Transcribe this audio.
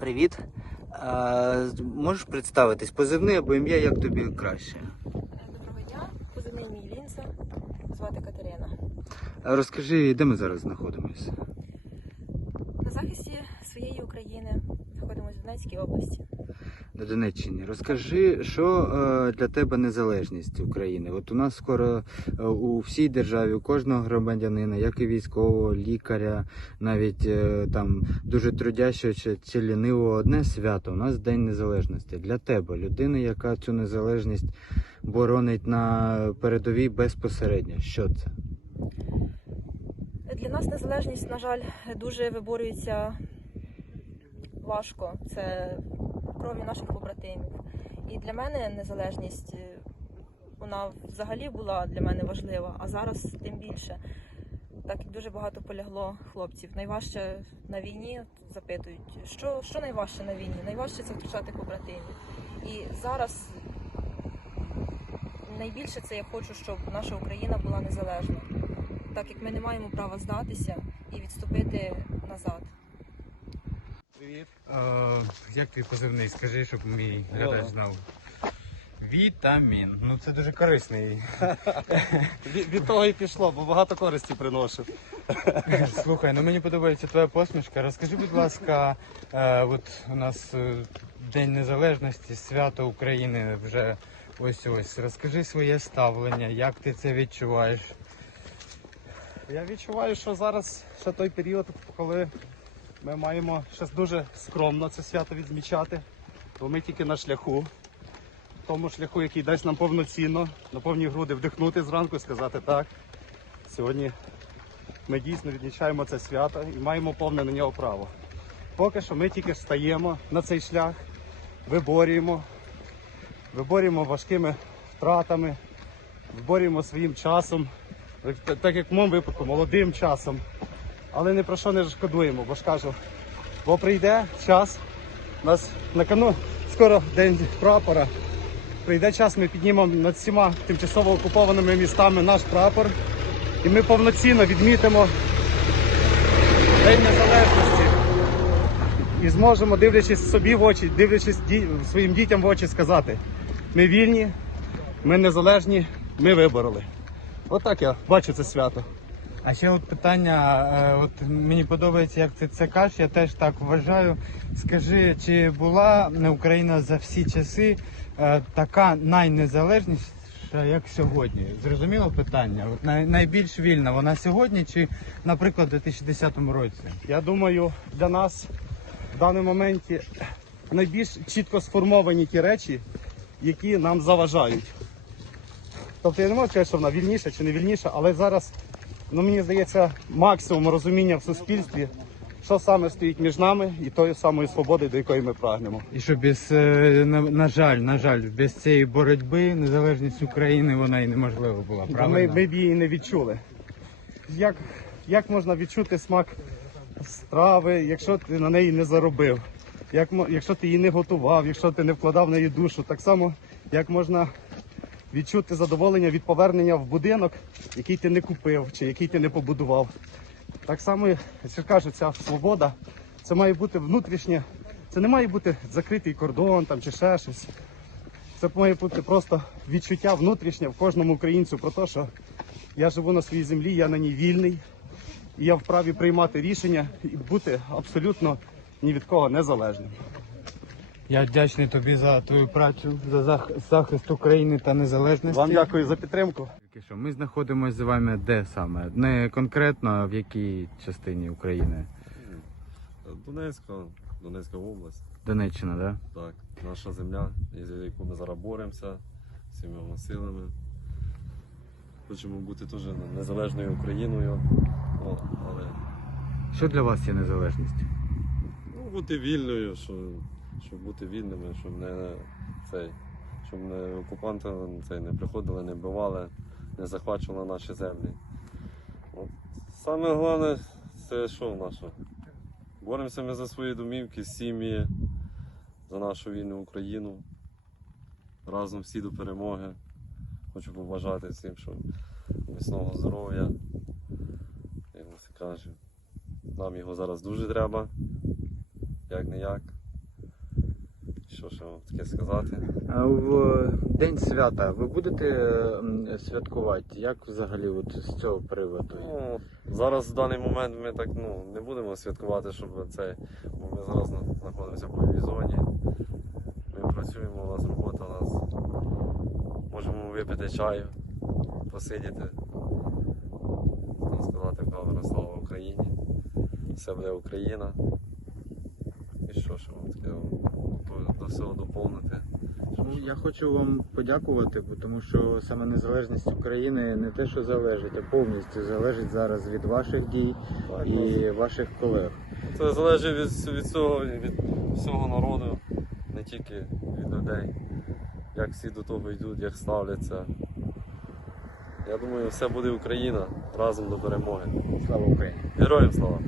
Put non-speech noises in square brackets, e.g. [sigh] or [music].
Привіт. А, можеш представитись, позивний або ім'я, як тобі краще? Доброго дня, позивний мій Лінца, звати Катерина. Розкажи, де ми зараз знаходимося? На захисті своєї України знаходимося в Донецькій області. На Донеччині. Розкажи, що е, для тебе незалежність України? От у нас скоро е, у всій державі, у кожного громадянина, як і військового, лікаря, навіть е, там дуже трудящого чи, чи лінивого, одне свято. У нас День Незалежності. Для тебе, людини, яка цю незалежність боронить на передовій безпосередньо. Що це? Для нас незалежність, на жаль, дуже виборюється важко. Це кров'ю наших побратимів. І для мене незалежність е, вона взагалі була для мене важлива, а зараз тим більше. Так як дуже багато полягло хлопців. Найважче на війні запитують, що, що найважче на війні? Найважче це втрачати побратимів. І зараз найбільше це я хочу, щоб наша Україна була незалежна, так як ми не маємо права здатися і відступити назад. Привіт. як твій позивний? Скажи, щоб мій глядач знав. Вітамін. Ну це дуже корисний. [laughs] Від, від того і пішло, бо багато користі приношу. [laughs] Слухай, ну мені подобається твоя посмішка. Розкажи, будь ласка, е, от у нас е, День Незалежності, свято України вже ось ось. Розкажи своє ставлення, як ти це відчуваєш. Я відчуваю, що зараз ще той період, коли ми маємо щось дуже скромно це свято відмічати, бо ми тільки на шляху, тому шляху, який дасть нам повноцінно, на повні груди вдихнути зранку і сказати так. Сьогодні ми дійсно відмічаємо це свято і маємо повне на нього право. Поки що ми тільки стаємо на цей шлях, виборюємо, виборюємо важкими втратами, виборюємо своїм часом, так як в моєму випадку, молодим часом. Але ні про що не шкодуємо, бо ж кажу, бо прийде час, у нас на кону скоро день прапора. Прийде час, ми піднімемо над всіма тимчасово окупованими містами наш прапор, і ми повноцінно відмітимо День Незалежності. І зможемо, дивлячись собі в очі, дивлячись ді- своїм дітям в очі, сказати: ми вільні, ми незалежні, ми вибороли. Отак я бачу це свято. А ще от питання, е, от мені подобається, як ти це кажеш, я теж так вважаю. Скажи, чи була Україна за всі часи е, така найнезалежніша, як сьогодні? Зрозуміло питання? От найбільш вільна вона сьогодні, чи, наприклад, у 2010 році? Я думаю, для нас в даному моменті найбільш чітко сформовані ті речі, які нам заважають. Тобто я не можу сказати, що вона вільніша чи не вільніша, але зараз, ну мені здається, максимум розуміння в суспільстві, що саме стоїть між нами і тою самою свободою, до якої ми прагнемо. І що без, е, на, на жаль, на жаль, без цієї боротьби незалежність України вона і неможлива була. Та Правильно? Ми, ми б її не відчули. Як, як можна відчути смак страви, якщо ти на неї не заробив? Як, якщо ти її не готував, якщо ти не вкладав в неї душу, так само як можна відчути задоволення від повернення в будинок, який ти не купив чи який ти не побудував. Так само, як я кажу, ця свобода, це має бути внутрішнє, це не має бути закритий кордон там, чи ще щось. Це має бути просто відчуття внутрішнє в кожному українцю про те, що я живу на своїй землі, я на ній вільний, і я вправі приймати рішення і бути абсолютно ні від кого незалежним. Я вдячний тобі за твою працю, за захист України та незалежності. Вам дякую за підтримку. Що, Ми знаходимося з вами де саме? Не конкретно, а в якій частині України? Донецька, Донецька область, Донеччина, да? так, наша земля, за яку ми зараз боремося всіма силами. Хочемо бути теж незалежною Україною, О, але Що для вас є незалежність? ну, бути вільною, що, щоб бути вільними, щоб не цей, щоб не окупанти цей, не приходили, не вбивали, не захвачували наші землі. От. Саме головне це що наше? Боремося ми за свої домівки, сім'ї, за нашу вільну Україну. Разом всі до перемоги. Хочу побажати всім, щоб міцного здоров'я. Як це каже. Нам його зараз дуже треба, як не як. Що ще вам таке сказати. А в день свята ви будете святкувати? Як взагалі от з цього приводу? Ну, зараз в даний момент ми так ну, не будемо святкувати, щоб це. Бо ми зараз знаходимося в бойовій зоні. Ми працюємо, у нас робота, у нас можемо випити чаю, посидіти, там сказати камеру слава Україні. Все буде Україна. І що ж вам таке до- всього доповнити. Ну, я хочу вам подякувати, тому що саме незалежність України не те, що залежить, а повністю залежить зараз від ваших дій Так, ну, і ваших колег. Це залежить від, від, всього, від всього народу, не тільки від людей. Як всі до того йдуть, як ставляться. Я думаю, все буде Україна разом до перемоги. Слава Україні! Героям слава!